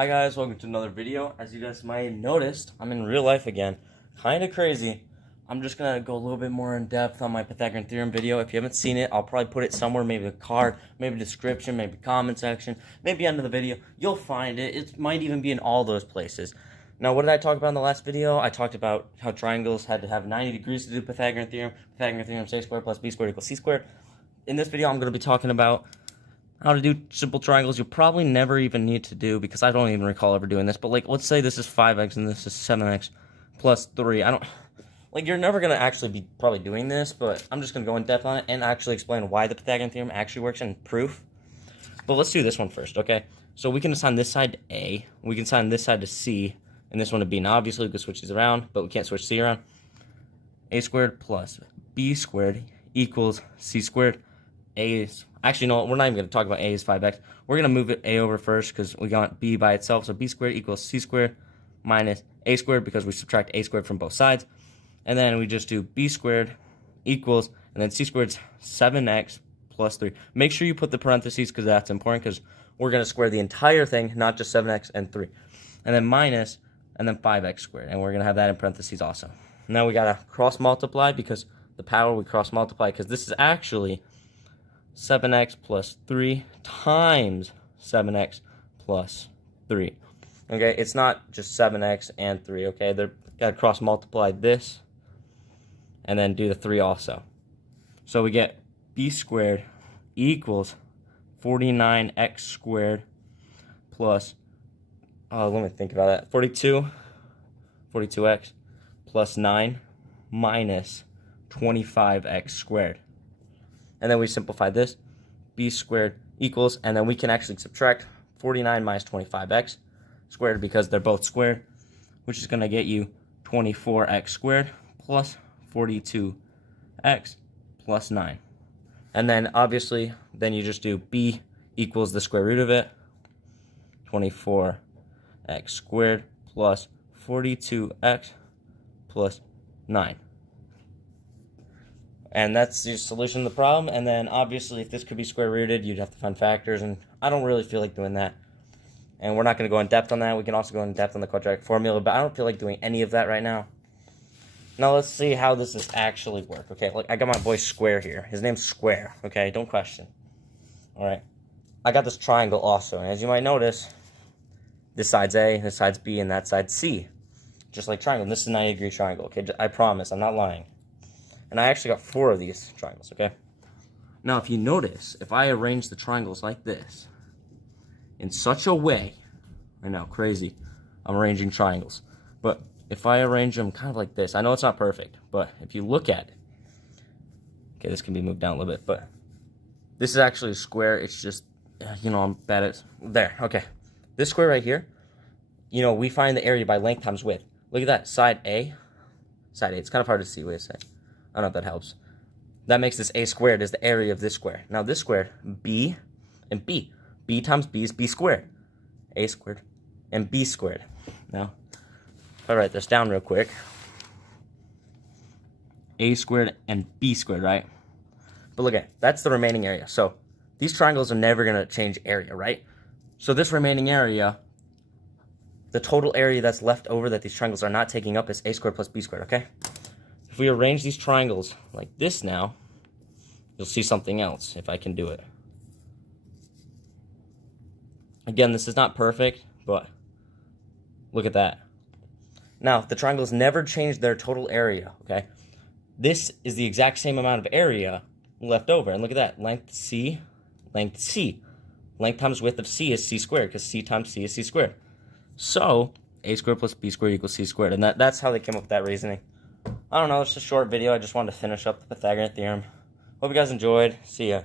Hi guys, welcome to another video. As you guys might have noticed, I'm in real life again. Kind of crazy. I'm just going to go a little bit more in depth on my Pythagorean Theorem video. If you haven't seen it, I'll probably put it somewhere, maybe a card, maybe description, maybe comment section, maybe end of the video. You'll find it. It might even be in all those places. Now, what did I talk about in the last video? I talked about how triangles had to have 90 degrees to do Pythagorean Theorem. Pythagorean Theorem is a squared plus b squared equals c squared. In this video, I'm going to be talking about how to do simple triangles you'll probably never even need to do, because I don't even recall ever doing this. But like, let's say this is 5x and this is 7x plus 3. You're never going to actually be probably doing this, but I'm just going to go in depth on it and actually explain why the Pythagorean Theorem actually works in proof. But let's do this one first, okay? So we can assign this side to A, we can assign this side to C, and this one to B. Now obviously we can switch these around, but we can't switch C around. A squared plus B squared equals C squared. A is, actually no, we're not even going to talk about A is 5x. We're going to move it A over first because we got B by itself. So B squared equals C squared minus A squared because we subtract A squared from both sides. And then we just do B squared equals, and then C squared's 7x plus 3. Make sure you put the parentheses because that's important, because we're going to square the entire thing, not just 7x and 3. And then minus, and then 5x squared. And we're going to have that in parentheses also. Now we got to cross multiply, because the power we cross multiply, because this is actually 7x plus 3 times 7x plus 3. Okay, it's not just 7x and 3, okay? They're got to cross multiply this and then do the 3 also. So we get b squared equals 49x squared plus, let me think about that, 42x plus 9 minus 25x squared. And then we simplify this, b squared equals, and then we can actually subtract 49 minus 25x squared because they're both squared, which is going to get you 24x squared plus 42x plus 9. And then obviously, then you just do b equals the square root of it, 24x squared plus 42x plus 9. And that's your solution to the problem. And then obviously, if this could be square rooted, you'd have to find factors, and I don't really feel like doing that. And we're not going to go in depth on that. We can also go in depth on the quadratic formula, but I don't feel like doing any of that right now. Now let's see how this is actually work. Okay, look, I got my boy Square here. His name's Square. Okay, don't question. All right, I got this triangle also, and as you might notice, this side's A, this side's B, and that side's C. Just like triangle. This is a 90-degree triangle. Okay, I promise, I'm not lying. And I actually got 4 of these triangles, okay? Now, if you notice, if I arrange the triangles like this, in such a way, I know, crazy, I'm arranging triangles, but if I arrange them kind of like this, I know it's not perfect, but if you look at it, okay, this can be moved down a little bit, but this is actually a square. It's just, I'm bad at, there, okay. This square right here, we find the area by length times width. Look at that, side A, it's kind of hard to see, wait a second. I don't know if that helps. That makes this a squared is the area of this square. Now this square, b and b. B times b is b squared. A squared and b squared. Now, if I write this down real quick. A squared and b squared, right? But look at it, that's the remaining area. So these triangles are never going to change area, right? So this remaining area, the total area that's left over that these triangles are not taking up is a squared plus b squared, okay? If we arrange these triangles like this now, you'll see something else, if I can do it. Again, this is not perfect, but look at that. Now, the triangles never change their total area, okay? This is the exact same amount of area left over. And look at that, length C, length C. Length times width of C is C squared, because C times C is C squared. So, A squared plus B squared equals C squared. And that's how they came up with that reasoning. I don't know, it's a short video. I just wanted to finish up the Pythagorean Theorem. Hope you guys enjoyed. See ya.